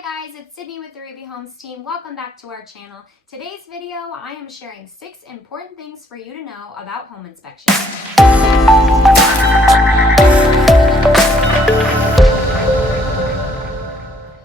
Hi guys, it's Sydney with the Ruby Homes team. Welcome back to our channel. Today's video, I am sharing 6 important things for you to know about home inspection.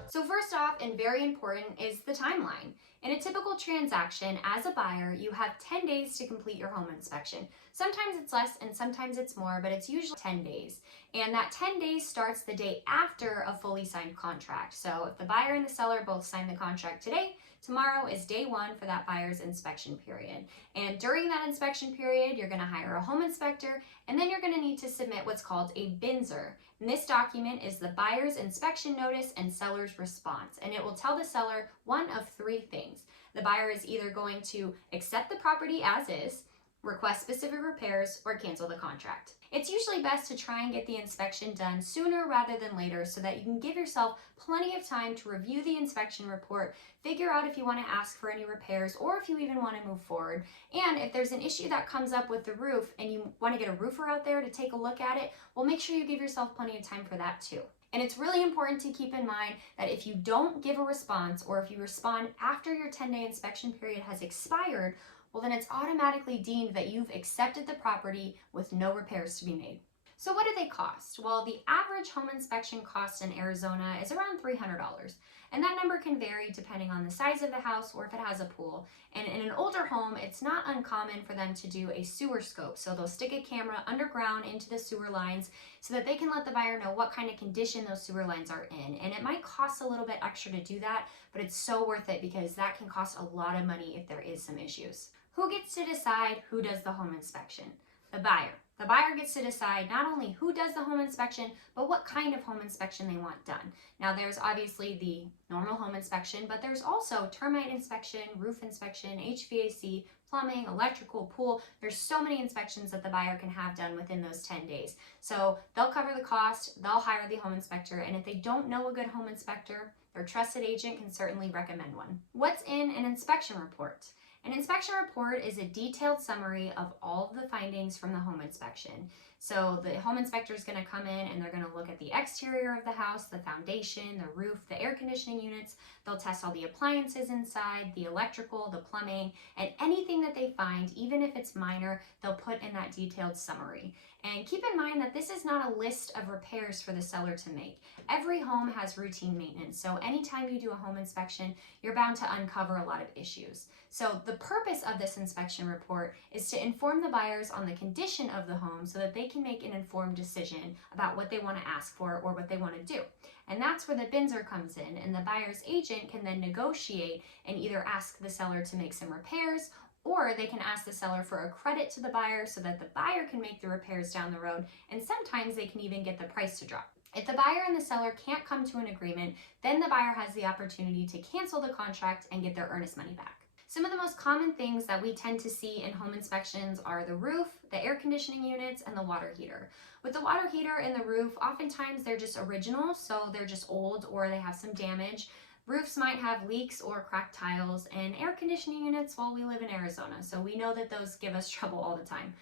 So first off, and very important, is the timeline. In a typical transaction, as a buyer, you have 10 days to complete your home inspection. Sometimes it's less and sometimes it's more, but it's usually 10 days. And that 10 days starts the day after a fully signed contract. So if the buyer and the seller both sign the contract today, tomorrow is day 1 for that buyer's inspection period. And during that inspection period, you're going to hire a home inspector, and then you're going to need to submit what's called a BINSR. And this document is the buyer's inspection notice and seller's response, and it will tell the seller one of 3 things. The buyer is either going to accept the property as is, request specific repairs, or cancel the contract. It's usually best to try and get the inspection done sooner rather than later so that you can give yourself plenty of time to review the inspection report, figure out if you want to ask for any repairs or if you even want to move forward. And if there's an issue that comes up with the roof and you want to get a roofer out there to take a look at it, well, make sure you give yourself plenty of time for that too. And it's really important to keep in mind that if you don't give a response or if you respond after your 10-day inspection period has expired, well, then it's automatically deemed that you've accepted the property with no repairs to be made. So what do they cost? Well, the average home inspection cost in Arizona is around $300. And that number can vary depending on the size of the house or if it has a pool. And in an older home, it's not uncommon for them to do a sewer scope. So they'll stick a camera underground into the sewer lines so that they can let the buyer know what kind of condition those sewer lines are in. And it might cost a little bit extra to do that, but it's so worth it because that can cost a lot of money if there is some issues. Who gets to decide who does the home inspection? The buyer. The buyer gets to decide not only who does the home inspection, but what kind of home inspection they want done. Now there's obviously the normal home inspection, but there's also termite inspection, roof inspection, HVAC, plumbing, electrical, pool. There's so many inspections that the buyer can have done within those 10 days. So they'll cover the cost, they'll hire the home inspector, and if they don't know a good home inspector, their trusted agent can certainly recommend one. What's in an inspection report? An inspection report is a detailed summary of all of the findings from the home inspection. So the home inspector is going to come in and they're going to look at the exterior of the house, the foundation, the roof, the air conditioning units. They'll test all the appliances inside, the electrical, the plumbing, and anything that they find, even if it's minor, they'll put in that detailed summary. And keep in mind that this is not a list of repairs for the seller to make. Every home has routine maintenance, so anytime you do a home inspection, you're bound to uncover a lot of issues. So the purpose of this inspection report is to inform the buyers on the condition of the home so that they can make an informed decision about what they want to ask for or what they want to do. And that's where the BINSR comes in, and the buyer's agent can then negotiate and either ask the seller to make some repairs, or they can ask the seller for a credit to the buyer so that the buyer can make the repairs down the road, and sometimes they can even get the price to drop. If the buyer and the seller can't come to an agreement, then the buyer has the opportunity to cancel the contract and get their earnest money back. Some of the most common things that we tend to see in home inspections are the roof, the air conditioning units, and the water heater. With the water heater and the roof, oftentimes they're just original, so they're just old or they have some damage. Roofs might have leaks or cracked tiles, and air conditioning units, well, we live in Arizona, so we know that those give us trouble all the time.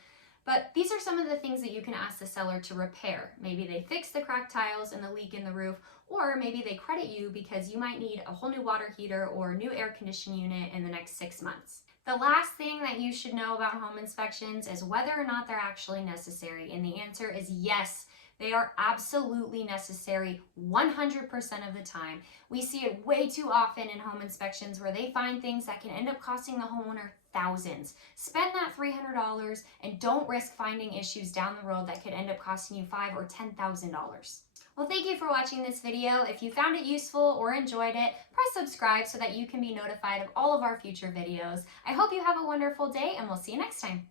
But these are some of the things that you can ask the seller to repair. Maybe they fix the cracked tiles and the leak in the roof, or maybe they credit you because you might need a whole new water heater or new air conditioning unit in the next 6 months. The last thing that you should know about home inspections is whether or not they're actually necessary, and the answer is yes. They are absolutely necessary 100% of the time. We see it way too often in home inspections where they find things that can end up costing the homeowner thousands. Spend that $300 and don't risk finding issues down the road that could end up costing you $5,000 or $10,000. Well, thank you for watching this video. If you found it useful or enjoyed it, press subscribe so that you can be notified of all of our future videos. I hope you have a wonderful day, and we'll see you next time.